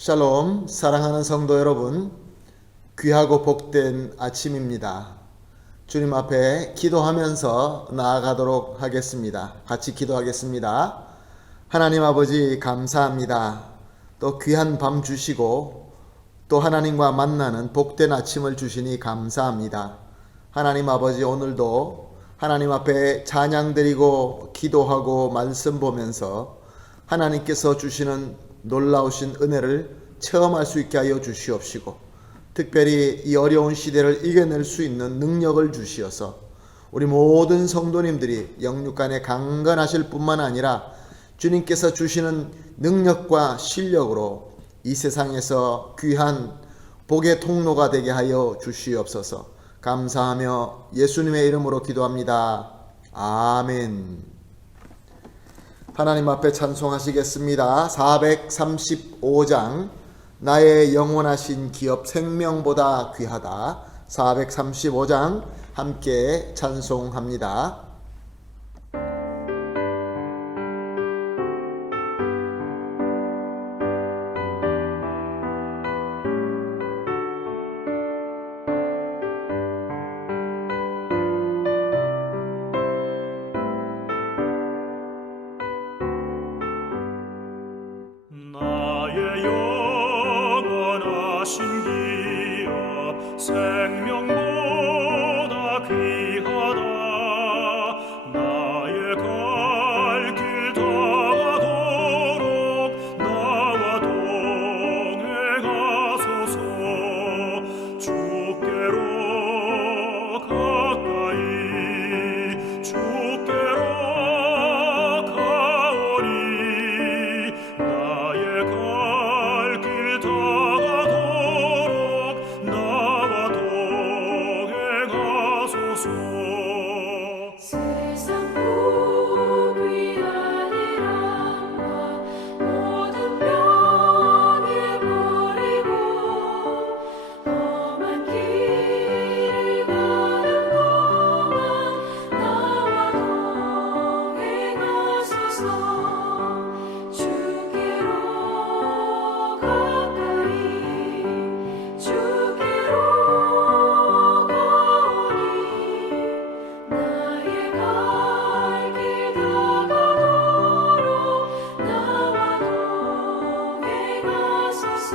샬롬, 사랑하는 성도 여러분, 귀하고 복된 아침입니다. 주님 앞에 기도하면서 나아가도록 하겠습니다. 같이 기도하겠습니다. 하나님 아버지 감사합니다. 또 귀한 밤 주시고 또 하나님과 만나는 복된 아침을 주시니 감사합니다. 하나님 아버지, 오늘도 하나님 앞에 찬양 드리고 기도하고 말씀 보면서 하나님께서 주시는 놀라우신 은혜를 체험할 수 있게 하여 주시옵시고, 특별히 이 어려운 시대를 이겨낼 수 있는 능력을 주시어서 우리 모든 성도님들이 영육간에 강건하실 뿐만 아니라 주님께서 주시는 능력과 실력으로 이 세상에서 귀한 복의 통로가 되게 하여 주시옵소서. 감사하며 예수님의 이름으로 기도합니다. 아멘. 하나님 앞에 찬송하시겠습니다. 435장 나의 영원하신 기업 생명보다 귀하다. 435장 함께 찬송합니다. 생명보다 귀하다. 나의 갈 길 다가도록 나와 동행하소서. 주께로 가까이 주께로 가오니 나의 갈 길 다가도록 나와 동행하소서. 세상 복이 아니란다. 모든 병에 버리고 험한 길을 가는 동안 나와 동행하소서. 주께로 가까이 주께로 가오니 나의 갈 길 다가도록 나와 동행하소서.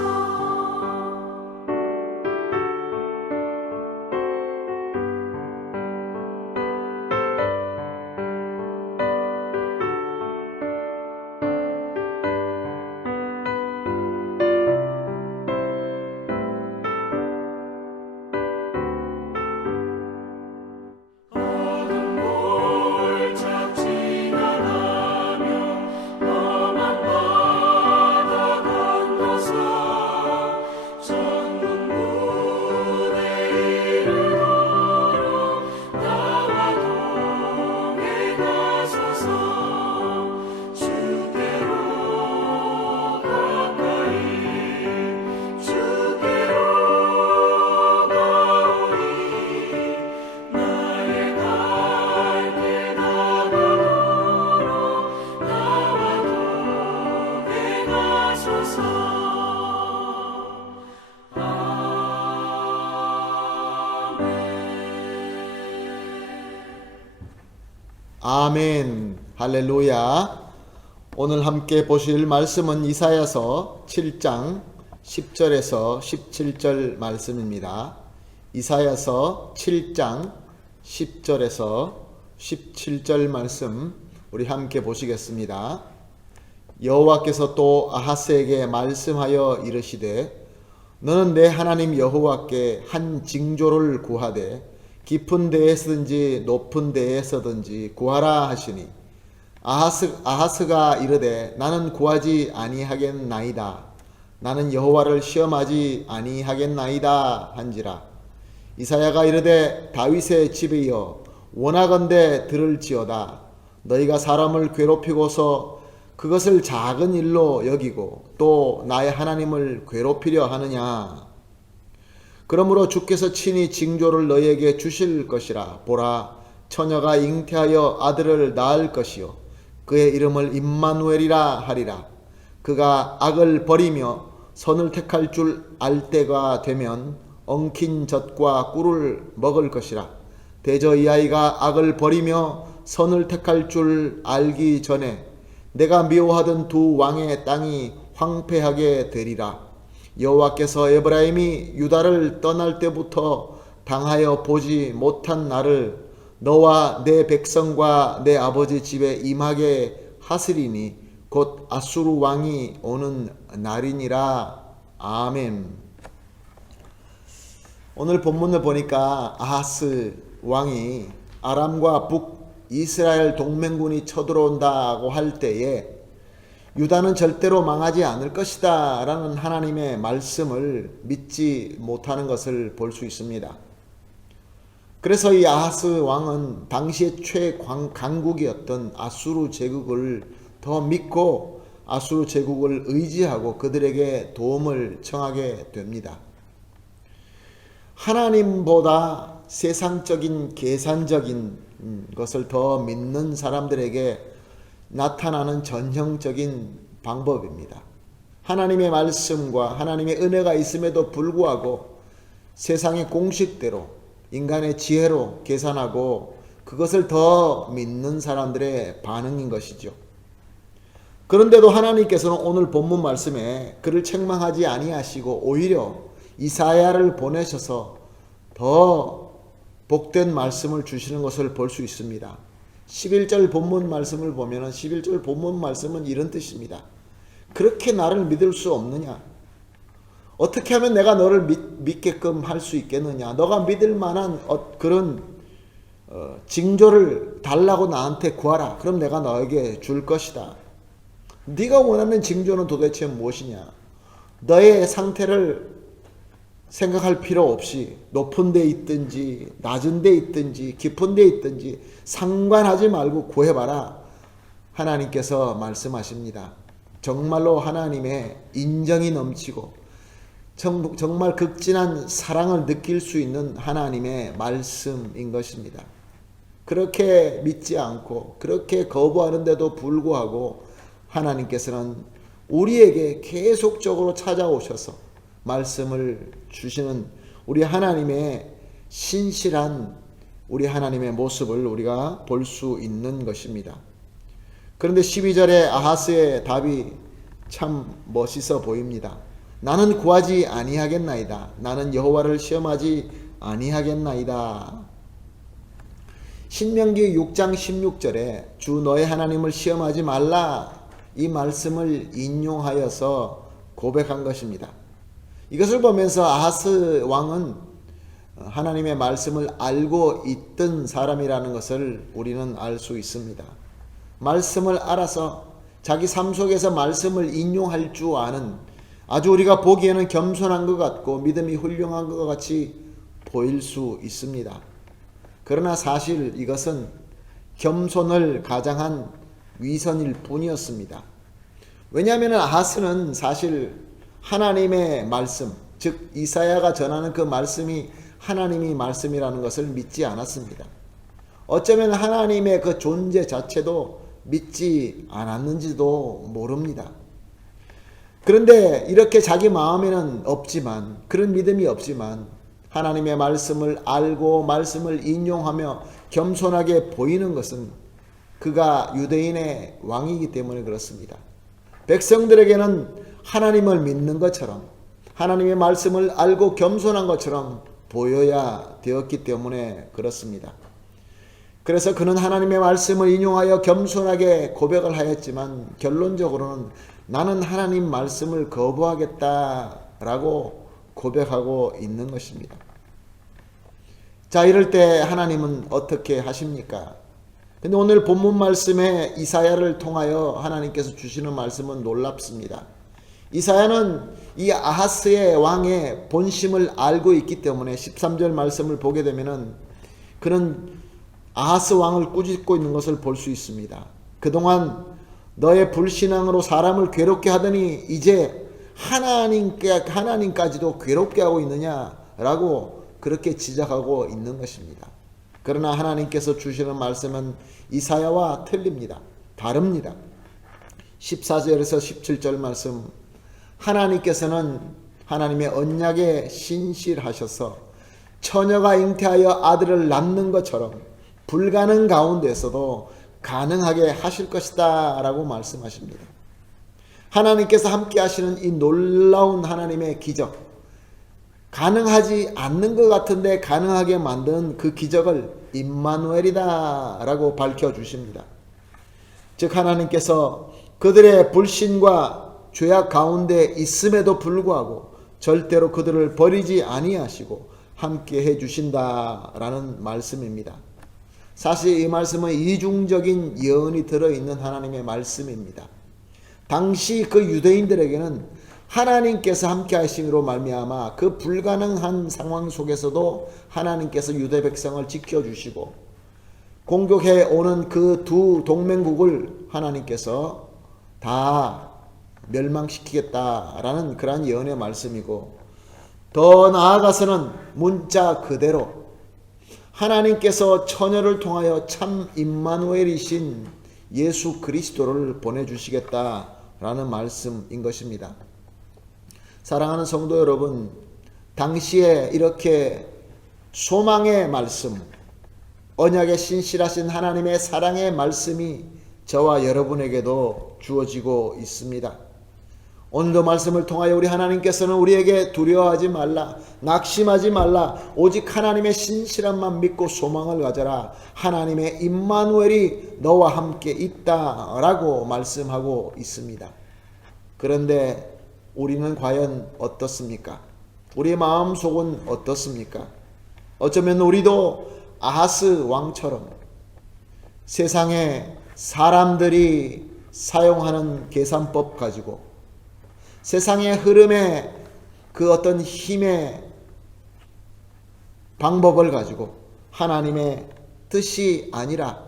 어둠 몰짝 지나가며 험한 바다 건너서 천국문에 이르도록 나와 동행하소서. 주께로 가까이 주께로 가오니 나의 갈 길 다가도록 나와 동행하소서. 아멘. 할렐루야. 오늘 함께 보실 말씀은 이사야서 7장 10절에서 17절 말씀입니다. 이사야서 7장 10절에서 17절 말씀 우리 함께 보시겠습니다. 여호와께서 또 아하스에게 말씀하여 이르시되 너는 내 하나님 여호와께 한 징조를 구하되 깊은 데에서든지 높은 데에서든지 구하라 하시니 아하스가 이르되 나는 구하지 아니하겠나이다. 나는 여호와를 시험하지 아니하겠나이다 한지라. 이사야가 이르되 다윗의 집이여 원하건대 들을지어다. 너희가 사람을 괴롭히고서 그것을 작은 일로 여기고 또 나의 하나님을 괴롭히려 하느냐. 그러므로 주께서 친히 징조를 너희에게 주실 것이라. 보라, 처녀가 잉태하여 아들을 낳을 것이요 그의 이름을 임마누엘이라 하리라. 그가 악을 버리며 선을 택할 줄 알 때가 되면 엉킨 젖과 꿀을 먹을 것이라. 대저 이 아이가 악을 버리며 선을 택할 줄 알기 전에 내가 미워하던 두 왕의 땅이 황폐하게 되리라. 여호와께서 에브라임이 유다를 떠날 때부터 당하여 보지 못한 날을 너와 내 백성과 내 아버지 집에 임하게 하시리니 곧 아수르 왕이 오는 날이니라. 아멘. 오늘 본문을 보니까 아하스 왕이 아람과 북이스라엘 동맹군이 쳐들어온다고 할 때에 유다는 절대로 망하지 않을 것이다 라는 하나님의 말씀을 믿지 못하는 것을 볼 수 있습니다. 그래서 이 아하스 왕은 당시의 최강국이었던 아수르 제국을 더 믿고 아수르 제국을 의지하고 그들에게 도움을 청하게 됩니다. 하나님보다 세상적인 계산적인 것을 더 믿는 사람들에게 나타나는 전형적인 방법입니다. 하나님의 말씀과 하나님의 은혜가 있음에도 불구하고 세상의 공식대로 인간의 지혜로 계산하고 그것을 더 믿는 사람들의 반응인 것이죠. 그런데도 하나님께서는 오늘 본문 말씀에 그를 책망하지 아니하시고 오히려 이사야를 보내셔서 더 복된 말씀을 주시는 것을 볼 수 있습니다. 11절 본문 말씀을 보면 11절 본문 말씀은 이런 뜻입니다. 그렇게 나를 믿을 수 없느냐? 어떻게 하면 내가 너를 믿게끔 할 수 있겠느냐? 너가 믿을 만한 그런 징조를 달라고 나한테 구하라. 그럼 내가 너에게 줄 것이다. 네가 원하는 징조는 도대체 무엇이냐? 너의 상태를 생각할 필요 없이 높은 데 있든지 낮은 데 있든지 깊은 데 있든지 상관하지 말고 구해봐라. 하나님께서 말씀하십니다. 정말로 하나님의 인정이 넘치고 정말 극진한 사랑을 느낄 수 있는 하나님의 말씀인 것입니다. 그렇게 믿지 않고 그렇게 거부하는데도 불구하고 하나님께서는 우리에게 계속적으로 찾아오셔서 말씀을 주시는 우리 하나님의 신실한 우리 하나님의 모습을 우리가 볼 수 있는 것입니다. 그런데 12절에 아하스의 답이 참 멋있어 보입니다. 나는 구하지 아니하겠나이다. 나는 여호와를 시험하지 아니하겠나이다. 신명기 6장 16절에 주 너의 하나님을 시험하지 말라 이 말씀을 인용하여서 고백한 것입니다. 이것을 보면서 아하스 왕은 하나님의 말씀을 알고 있던 사람이라는 것을 우리는 알 수 있습니다. 말씀을 알아서 자기 삶 속에서 말씀을 인용할 줄 아는 아주 우리가 보기에는 겸손한 것 같고 믿음이 훌륭한 것 같이 보일 수 있습니다. 그러나 사실 이것은 겸손을 가장한 위선일 뿐이었습니다. 왜냐하면 아하스는 사실 하나님의 말씀, 즉 이사야가 전하는 그 말씀이 하나님의 말씀이라는 것을 믿지 않았습니다. 어쩌면 하나님의 그 존재 자체도 믿지 않았는지도 모릅니다. 그런데 이렇게 자기 마음에는 없지만, 그런 믿음이 없지만 하나님의 말씀을 알고 말씀을 인용하며 겸손하게 보이는 것은 그가 유대인의 왕이기 때문에 그렇습니다. 백성들에게는 하나님을 믿는 것처럼 하나님의 말씀을 알고 겸손한 것처럼 보여야 되었기 때문에 그렇습니다. 그래서 그는 하나님의 말씀을 인용하여 겸손하게 고백을 하였지만 결론적으로는 나는 하나님 말씀을 거부하겠다라고 고백하고 있는 것입니다. 자, 이럴 때 하나님은 어떻게 하십니까? 근데 오늘 본문 말씀에 이사야를 통하여 하나님께서 주시는 말씀은 놀랍습니다. 이사야는 이 아하스의 왕의 본심을 알고 있기 때문에 13절 말씀을 보게 되면은 그는 아하스 왕을 꾸짖고 있는 것을 볼 수 있습니다. 그동안 너의 불신앙으로 사람을 괴롭게 하더니 이제 하나님까지도 괴롭게 하고 있느냐라고 그렇게 지적하고 있는 것입니다. 그러나 하나님께서 주시는 말씀은 이사야와 틀립니다. 다릅니다. 14절에서 17절 말씀, 하나님께서는 하나님의 언약에 신실하셔서 처녀가 잉태하여 아들을 낳는 것처럼 불가능 가운데서도 가능하게 하실 것이다 라고 말씀하십니다. 하나님께서 함께 하시는 이 놀라운 하나님의 기적, 가능하지 않는 것 같은데 가능하게 만든 그 기적을 임마누엘이다 라고 밝혀주십니다. 즉 하나님께서 그들의 불신과 죄악 가운데 있음에도 불구하고 절대로 그들을 버리지 아니하시고 함께 해주신다라는 말씀입니다. 사실 이 말씀은 이중적인 예언이 들어있는 하나님의 말씀입니다. 당시 그 유대인들에게는 하나님께서 함께 하심으로 말미암아 그 불가능한 상황 속에서도 하나님께서 유대 백성을 지켜주시고 공격해 오는 그 두 동맹국을 하나님께서 다 멸망시키겠다라는 그러한 예언의 말씀이고, 더 나아가서는 문자 그대로 하나님께서 처녀를 통하여 참 임마누엘이신 예수 그리스도를 보내주시겠다라는 말씀인 것입니다. 사랑하는 성도 여러분, 당시에 이렇게 소망의 말씀, 언약에 신실하신 하나님의 사랑의 말씀이 저와 여러분에게도 주어지고 있습니다. 오늘도 말씀을 통하여 우리 하나님께서는 우리에게 두려워하지 말라, 낙심하지 말라, 오직 하나님의 신실함만 믿고 소망을 가져라, 하나님의 임마누엘이 너와 함께 있다라고 말씀하고 있습니다. 그런데 우리는 과연 어떻습니까? 우리의 마음속은 어떻습니까? 어쩌면 우리도 아하스 왕처럼 세상에 사람들이 사용하는 계산법 가지고 세상의 흐름에 그 어떤 힘의 방법을 가지고 하나님의 뜻이 아니라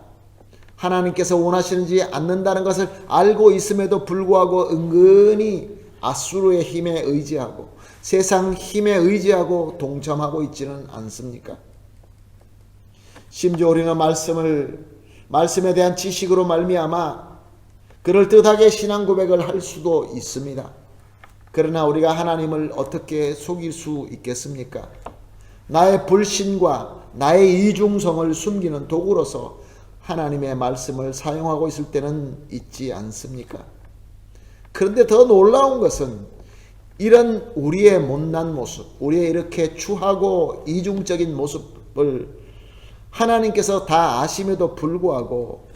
하나님께서 원하시지 않는다는 것을 알고 있음에도 불구하고 은근히 아수르의 힘에 의지하고 세상 힘에 의지하고 동참하고 있지는 않습니까? 심지어 우리는 말씀에 대한 지식으로 말미암아 그럴듯하게 신앙 고백을 할 수도 있습니다. 그러나 우리가 하나님을 어떻게 속일 수 있겠습니까? 나의 불신과 나의 이중성을 숨기는 도구로서 하나님의 말씀을 사용하고 있을 때는 있지 않습니까? 그런데 더 놀라운 것은 이런 우리의 못난 모습, 우리의 이렇게 추하고 이중적인 모습을 하나님께서 다 아심에도 불구하고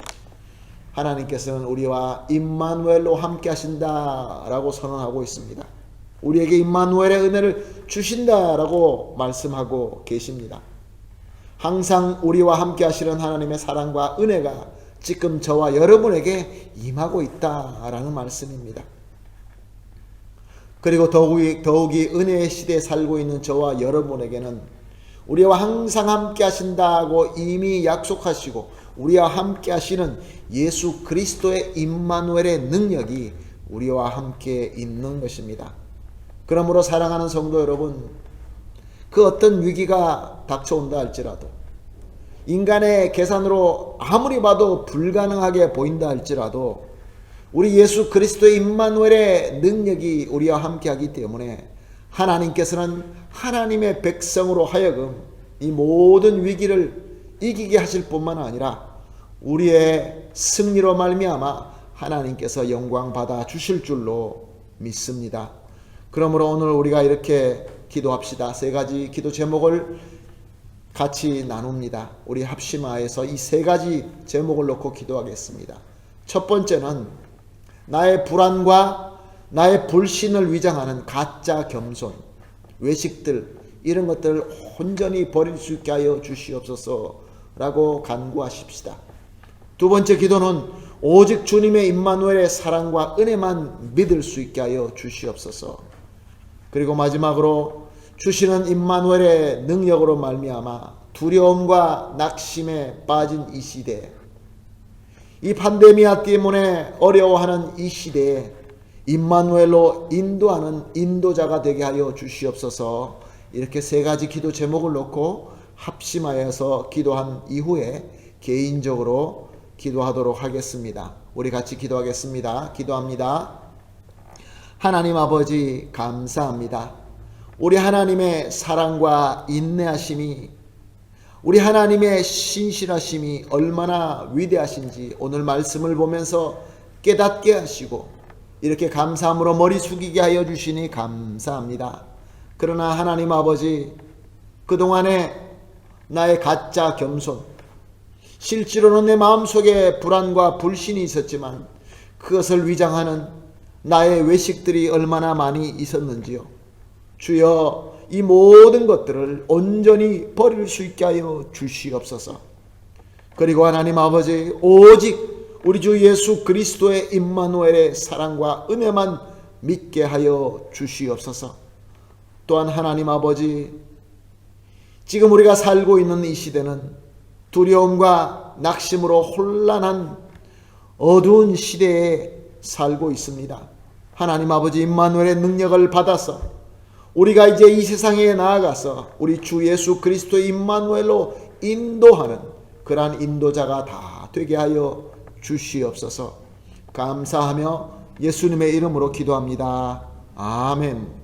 하나님께서는 우리와 임마누엘로 함께 하신다라고 선언하고 있습니다. 우리에게 임마누엘의 은혜를 주신다라고 말씀하고 계십니다. 항상 우리와 함께 하시는 하나님의 사랑과 은혜가 지금 저와 여러분에게 임하고 있다라는 말씀입니다. 그리고 더욱이 은혜의 시대에 살고 있는 저와 여러분에게는 우리와 항상 함께 하신다고 이미 약속하시고 우리와 함께 하시는 예수 그리스도의 임마누엘의 능력이 우리와 함께 있는 것입니다. 그러므로 사랑하는 성도 여러분, 그 어떤 위기가 닥쳐온다 할지라도 인간의 계산으로 아무리 봐도 불가능하게 보인다 할지라도 우리 예수 그리스도의 임마누엘의 능력이 우리와 함께 하기 때문에 하나님께서는 하나님의 백성으로 하여금 이 모든 위기를 이기게 하실 뿐만 아니라 우리의 승리로 말미암아 하나님께서 영광 받아 주실 줄로 믿습니다. 그러므로 오늘 우리가 이렇게 기도합시다. 세 가지 기도 제목을 같이 나눕니다. 우리 합심하여서 이 세 가지 제목을 놓고 기도하겠습니다. 첫 번째는 나의 불안과 나의 불신을 위장하는 가짜 겸손, 외식들, 이런 것들을 온전히 버릴 수 있게 하여 주시옵소서라고 간구하십시다. 두 번째 기도는 오직 주님의 임마누엘의 사랑과 은혜만 믿을 수 있게 하여 주시옵소서. 그리고 마지막으로 주시는 임마누엘의 능력으로 말미암아 두려움과 낙심에 빠진 이 시대, 이 팬데미아 때문에 어려워하는 이 시대에 임마누엘로 인도하는 인도자가 되게 하여 주시옵소서. 이렇게 세 가지 기도 제목을 놓고 합심하여서 기도한 이후에 개인적으로 기도하도록 하겠습니다. 우리 같이 기도하겠습니다. 기도합니다. 하나님 아버지 감사합니다. 우리 하나님의 사랑과 인내하심이, 우리 하나님의 신실하심이 얼마나 위대하신지 오늘 말씀을 보면서 깨닫게 하시고 이렇게 감사함으로 머리 숙이게 하여 주시니 감사합니다. 그러나 하나님 아버지, 그동안에 나의 가짜 겸손, 실제로는 내 마음속에 불안과 불신이 있었지만 그것을 위장하는 나의 외식들이 얼마나 많이 있었는지요. 주여, 이 모든 것들을 온전히 버릴 수 있게 하여 주시옵소서. 그리고 하나님 아버지, 오직 우리 주 예수 그리스도의 임마누엘의 사랑과 은혜만 믿게 하여 주시옵소서. 또한 하나님 아버지, 지금 우리가 살고 있는 이 시대는 두려움과 낙심으로 혼란한 어두운 시대에 살고 있습니다. 하나님 아버지, 임마누엘의 능력을 받아서 우리가 이제 이 세상에 나아가서 우리 주 예수 그리스도의 임마누엘로 인도하는 그러한 인도자가 다 되게 하여 주시옵소서. 감사하며 예수님의 이름으로 기도합니다. 아멘.